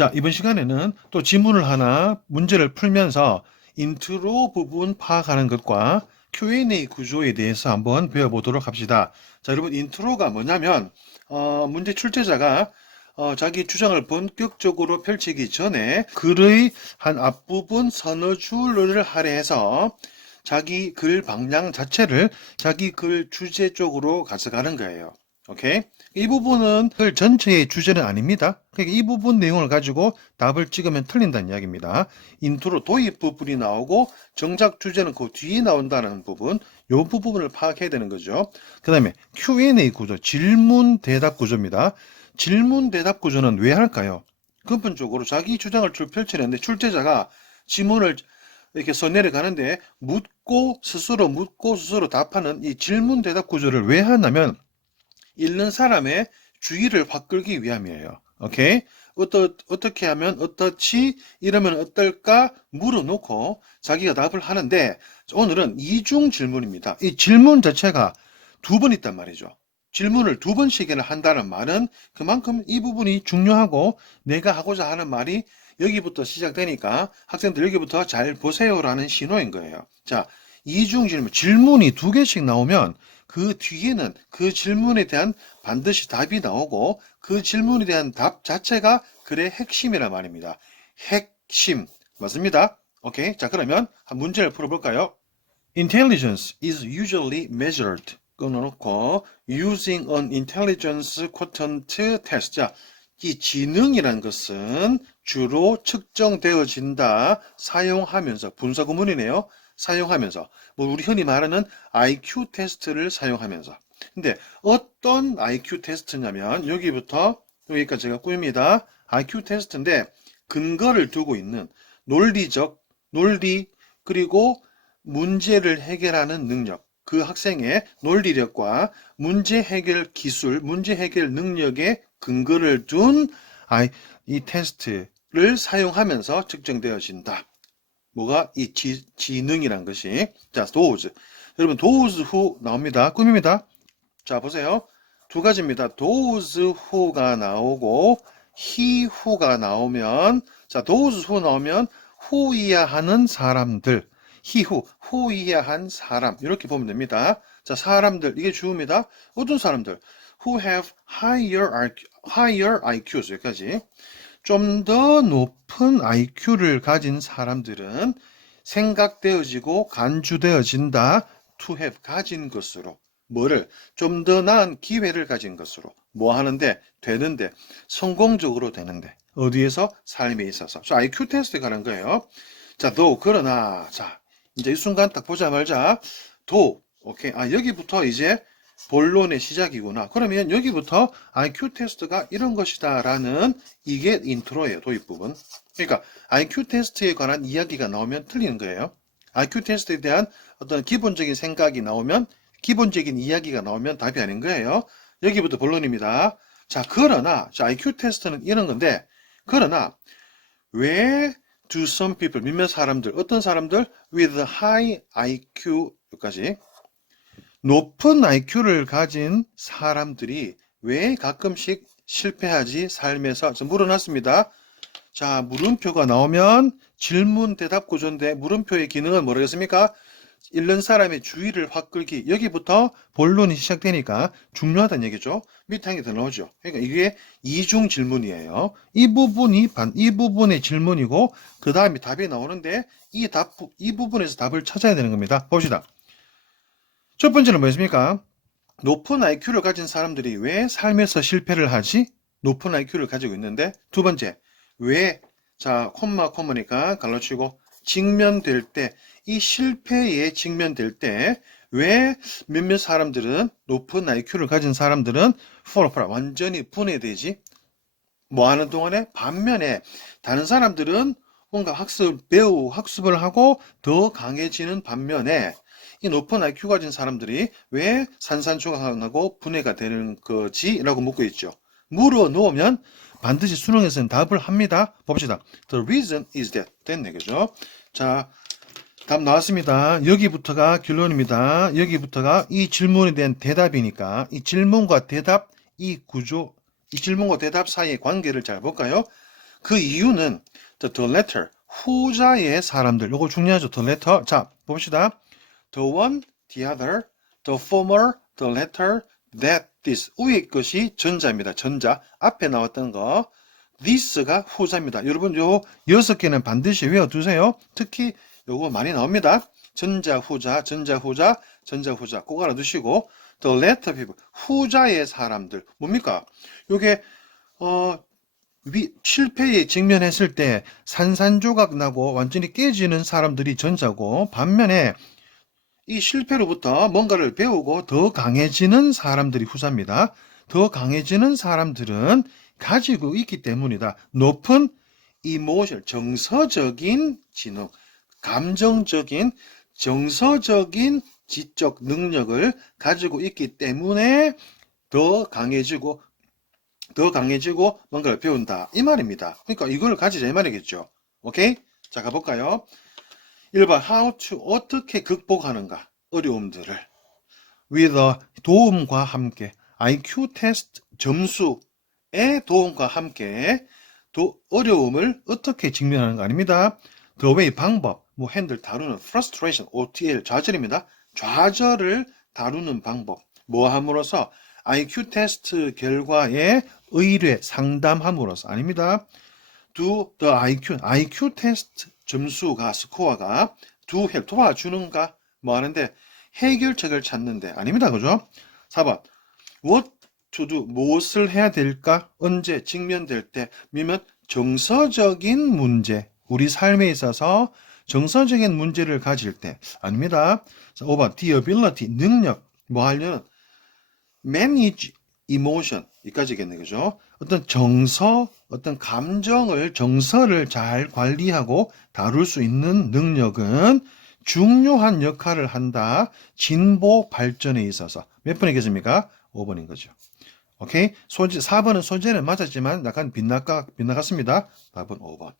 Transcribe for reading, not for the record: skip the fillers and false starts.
자, 이번 시간에는 또 지문을 하나 문제를 풀면서 인트로 부분 파악하는 것과 Q&A 구조에 대해서 한번 배워보도록 합시다. 자, 여러분 인트로가 뭐냐면 문제 출제자가 자기 주장을 본격적으로 펼치기 전에 글의 한 앞부분 서너 줄을 할애해서 자기 글 방향 자체를 자기 글 주제 쪽으로 가져가는 거예요. 오케이? 이 부분은 글 전체의 주제는 아닙니다. 그러니까 이 부분 내용을 가지고 답을 찍으면 틀린다는 이야기입니다. 인트로 도입 부분이 나오고 정작 주제는 그 뒤에 나온다는 부분, 이 부분을 파악해야 되는 거죠. 그 다음에 Q&A 구조, 질문 대답 구조입니다. 질문 대답 구조는 왜 할까요? 근본적으로 자기 주장을 쭉 펼치는데 출제자가 지문을 이렇게 써내려 가는데 묻고 스스로 답하는 이 질문 대답 구조를 왜 하냐면 읽는 사람의 주의를 확 끌기 위함이에요. 오케이? 어떻게 하면 어떻지? 이러면 어떨까? 물어놓고 자기가 답을 하는데 오늘은 이중 질문입니다. 이 질문 자체가 두 번 있단 말이죠. 질문을 두 번씩이나 한다는 말은 그만큼 이 부분이 중요하고 내가 하고자 하는 말이 여기부터 시작되니까 학생들 여기부터 잘 보세요라는 신호인 거예요. 자, 이중 질문, 질문이 두 개씩 나오면 그 뒤에는 그 질문에 대한 반드시 답이 나오고 그 질문에 대한 답 자체가 글의 핵심이란 말입니다. 핵심. 맞습니다. 오케이. 자, 그러면 한 문제를 풀어볼까요? Intelligence is usually measured. 끊어놓고 using an intelligence quotient test. 자, 이 지능이라는 것은 주로 측정되어진다. 사용하면서 분사 구문이네요. 사용하면서 뭐 우리 흔히 말하는 IQ 테스트를 사용하면서. 근데 어떤 IQ 테스트냐면 여기부터 여기까지 제가 꾸밉니다. IQ 테스트인데 근거를 두고 있는 논리적 논리 그리고 문제를 해결하는 능력, 그 학생의 논리력과 문제 해결 기술, 문제 해결 능력에 근거를 둔 이 테스트를 사용하면서 측정되어진다. 뭐가 이 지능이란 것이. 자, those. 여러분, those who 나옵니다. 꿈입니다. 자, 보세요. 두 가지입니다. those who가 나오고 he who가 나오면, 자, those who 나오면 who이야 하는 사람들, he who이야 한 사람, 이렇게 보면 됩니다. 자, 사람들, 이게 주어입니다. 어떤 사람들? who have higher IQs, 여기까지. 좀 더 높은 IQ를 가진 사람들은 생각되어지고 간주되어진다. to have 가진 것으로. 뭐를? 좀 더 나은 기회를 가진 것으로. 뭐 하는데? 되는데. 성공적으로 되는데. 어디에서? 삶에 있어서. 자, IQ 테스트에 관한 거예요. 자, 그러나. 자, 이제 이 순간 딱 보자 말자. 오케이. 아, 여기부터 이제 본론의 시작이구나. 그러면 여기부터 IQ 테스트가 이런 것이다 라는 이게 인트로예요. 도입 부분. 그러니까 IQ 테스트에 관한 이야기가 나오면 틀리는 거예요. IQ 테스트에 대한 어떤 기본적인 생각이 나오면 기본적인 이야기가 나오면 답이 아닌 거예요. 여기부터 본론입니다. 자, 그러나 자, IQ 테스트는 이런 건데 그러나 왜 do some people 몇몇 사람들 어떤 사람들 with high IQ 여기까지 높은 IQ를 가진 사람들이 왜 가끔씩 실패하지 삶에서 물어놨습니다. 자, 물음표가 나오면 질문 대답 구조인데 물음표의 기능은 뭐겠습니까? 읽는 사람의 주의를 확 끌기. 여기부터 본론이 시작되니까 중요하다는 얘기죠. 밑에 한 개 더 나오죠. 그러니까 이게 이중 질문이에요. 이 부분의 질문이고 그 다음에 답이 나오는데 이 부분에서 답을 찾아야 되는 겁니다. 봅시다. 첫 번째는 뭐였습니까? 높은 IQ를 가진 사람들이 왜 삶에서 실패를 하지? 높은 IQ를 가지고 있는데. 두 번째, 왜? 자, 코마니까 갈라치고 직면될 때, 이 실패에 직면될 때, 왜 몇몇 사람들은 높은 IQ를 가진 사람들은 완전히 분해되지? 뭐 하는 동안에? 반면에 다른 사람들은 뭔가 학습을 하고 더 강해지는 반면에 이 높은 IQ 가진 사람들이 왜 산산조각나고 분해가 되는 거지? 라고 묻고 있죠. 물어놓으면 반드시 수능에서는 답을 합니다. 봅시다. The reason is that. 됐네, 그죠? 자, 답 나왔습니다. 여기부터가 결론입니다. 여기부터가 이 질문에 대한 대답이니까 이 질문과 대답, 이 질문과 대답 사이의 관계를 잘 볼까요? 그 이유는 the latter, 후자의 사람들. 요거 중요하죠. the latter. 자, 봅시다. the one, the other, the former, the latter, that, this. 위의 것이 전자입니다. 전자. 앞에 나왔던 거. this가 후자입니다. 여러분 요 6개는 반드시 외워두세요. 특히 요거 많이 나옵니다. 전자, 후자, 전자, 후자, 전자, 후자. 꼭 알아두시고 the latter people, 후자의 사람들. 뭡니까? 요게 실패에 직면했을 때 산산조각 나고 완전히 깨지는 사람들이 전자고, 반면에 이 실패로부터 뭔가를 배우고 더 강해지는 사람들이 후자입니다. 더 강해지는 사람들은 가지고 있기 때문이다. 높은 이모션, 정서적인 지능, 감정적인, 정서적인 지적 능력을 가지고 있기 때문에 더 강해지고 뭔가를 배운다. 이 말입니다. 그러니까 이걸 가지자 이 말이겠죠. 오케이? 자, 가볼까요? 1번, how to, 어떻게 극복하는가? 어려움들을. with a, 도움과 함께. IQ 테스트 점수의 도움과 함께 어려움을 어떻게 직면하는 거 아닙니다. the way, 방법, 뭐 핸들 다루는, frustration, OTL, 좌절입니다. 좌절을 다루는 방법. 뭐 함으로써? IQ 테스트 결과에 의뢰, 상담함으로써. 아닙니다. do the IQ 테스트 점수가, 스코어가 do help, 도와주는가? 뭐 하는데? 해결책을 찾는데. 아닙니다. 그죠? 4번. what to do, 무엇을 해야 될까? 언제? 직면될 때. 아니면 정서적인 문제, 우리 삶에 있어서 정서적인 문제를 가질 때. 아닙니다. 5번. the ability, 능력. 뭐 하려는? manage emotion, 여기까지겠네. 그죠? 어떤 정서, 어떤 감정을, 정서를 잘 관리하고 다룰 수 있는 능력은 중요한 역할을 한다. 진보 발전에 있어서. 몇 번이겠습니까? 5번인 거죠. 오케이? 4번은 소재는 맞았지만 약간 빗나갔습니다. 답은 5번.